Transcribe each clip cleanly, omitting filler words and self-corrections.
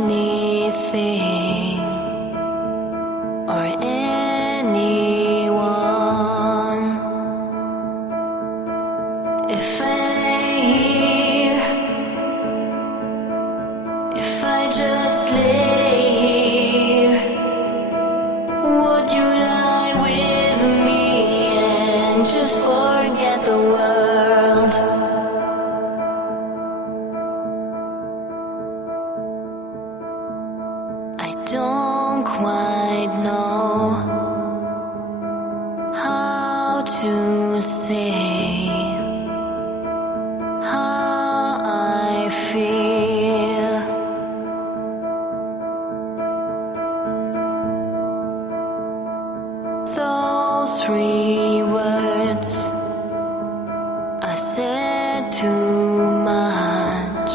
anything or anyone. If I lay here, if I just lay here, would you lie with me and just forget the world? I don't quite know how to say how I feel. Those 3 words I said too much.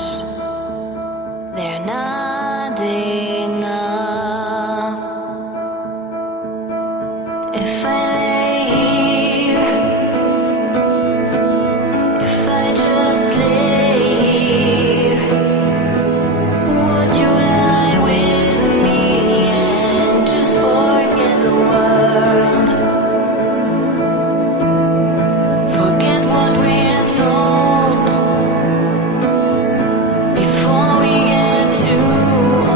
They're not enough. If I lay here, if I just lay here, would you lie with me and just forget the world? Forget what we're told before we get too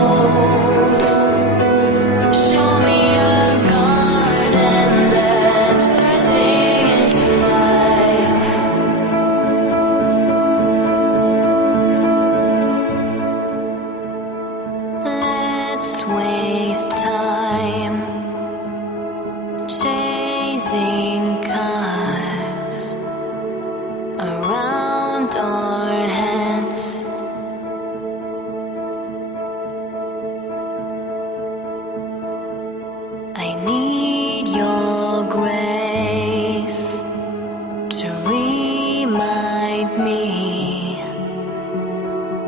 old. Show me a garden that's bursting into life. Let's waste time chasing cars around our heads. I need your grace to remind me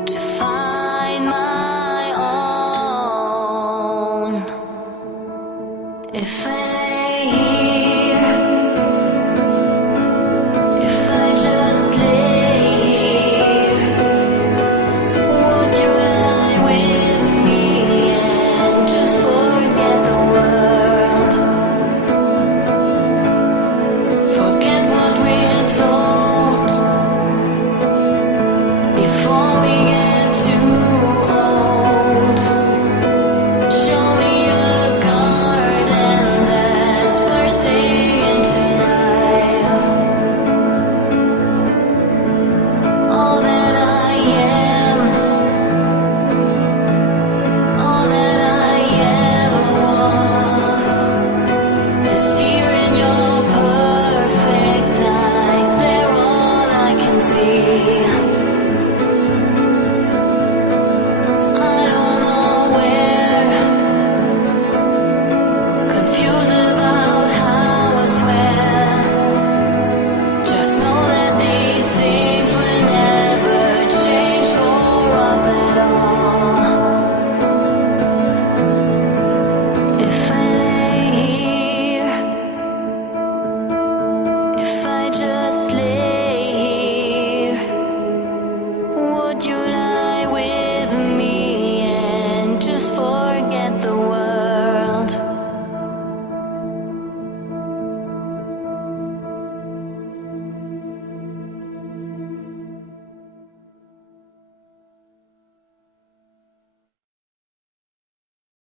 to find my own. If I lay here, if I just lay here, would you lie with me and just forget the world? Forget what we're told before we get too old. Show me a garden that's bursting into life. All that I am, all that I ever was, is here in your perfect eyes. They're all I can see. I don't know where, confused about how I swear. Just know that these things will never change for all that all. If I lay here, if I just lay